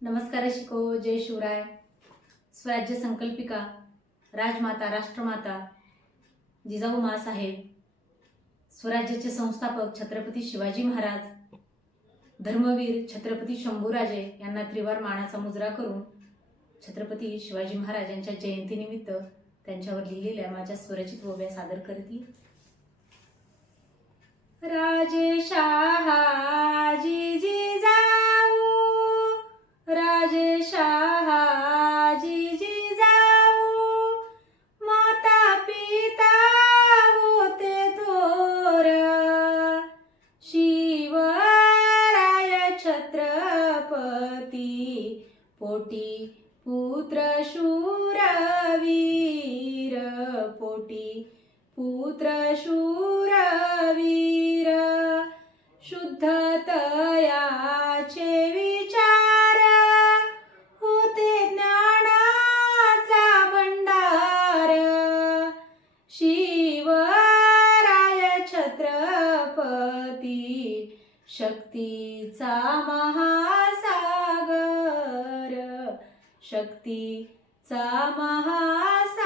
नमस्कार शिको जय शिवराय. स्वराज्य संकल्पिका राजमाता राष्ट्रमाता जिजाऊ मासाहेब स्वराज्याचे संस्थापक छत्रपती शिवाजी महाराज धर्मवीर छत्रपती शंभूराजे यांना त्रिवार मानाचा मुजरा करून छत्रपती शिवाजी महाराज यांच्या जयंतीनिमित्त त्यांच्यावर लिहिलेल्या माझ्या स्वरचित ओव्या सादर करतील. राजे शहाजी जी शूरवीर पोटी पुत्र शूरवीर शुद्धतयाचे विचार होते ज्ञानाचा भंडार. शिवराय छत्रपती शक्तीचा महासागर. शक्तीचा महासागर.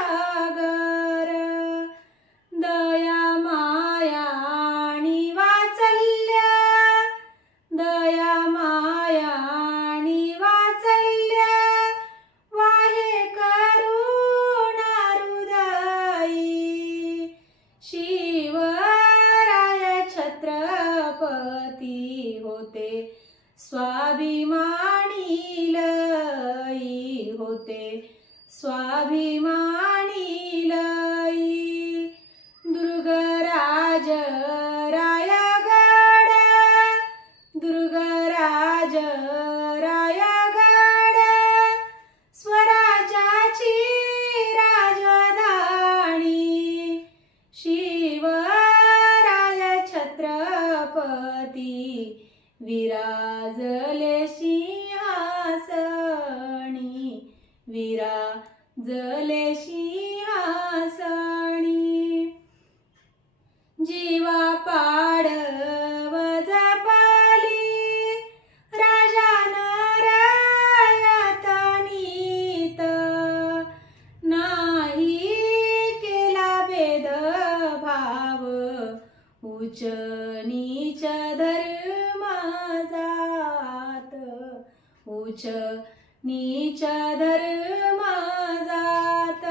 स्वाभिमानी लई दुर्गराज रायगड दुर्गराज रायगड स्वराजाची राजधानी शिवराय छत्रपती विराजले सिंहासणी विराजले सिंहासणी जीवा पाडव जपाली राजान रायतनीत नाही केला भेदभाव उच नीच धर्म जात उच नीच धर्म जात.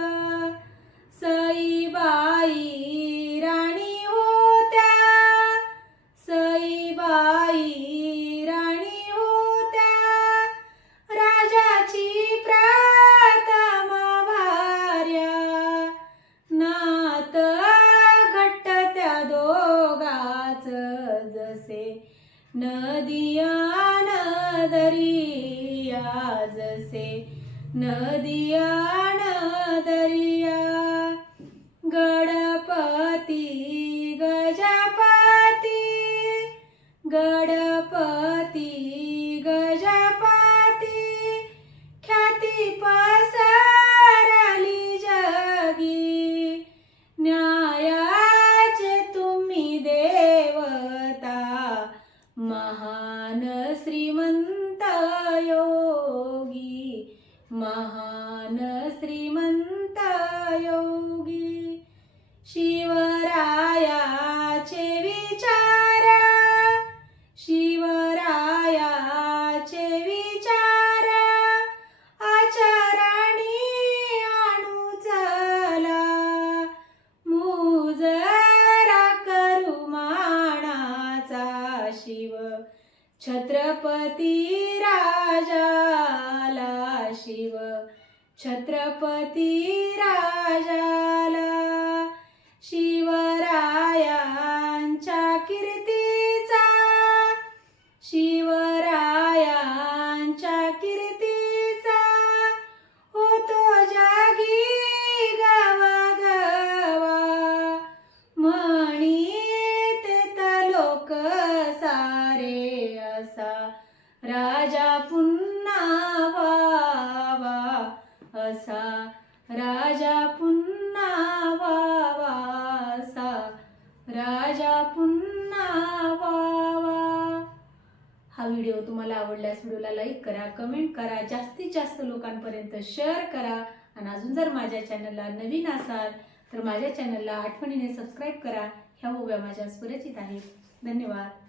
सईबाई राणी होत्या. सईबाई राणी होत्या. राजाची प्रातम भार्या. नात घट्ट त्या दोघाच. जसे नदिया नदरिया जसे नदिया दरिया गणपती गजपती गणपती महा छत्रपती राजाला शिव. छत्रपती राजाला शिवरा असा राजा पुन्हा वावा असा. राजा पुन्हा वावा असा. राजा पुन्हा वावा हा व्हिडिओ तुम्हाला आवडल्यास व्हिडिओला लाईक करा कमेंट करा जास्तीत जास्त लोकांपर्यंत शेअर करा. आणि अजून जर माझ्या चॅनलला नवीन असाल तर माझ्या चॅनलला आठवणीने सबस्क्राईब करा. ह्या उभ्या माझ्या सुरक्षित आहेत. धन्यवाद.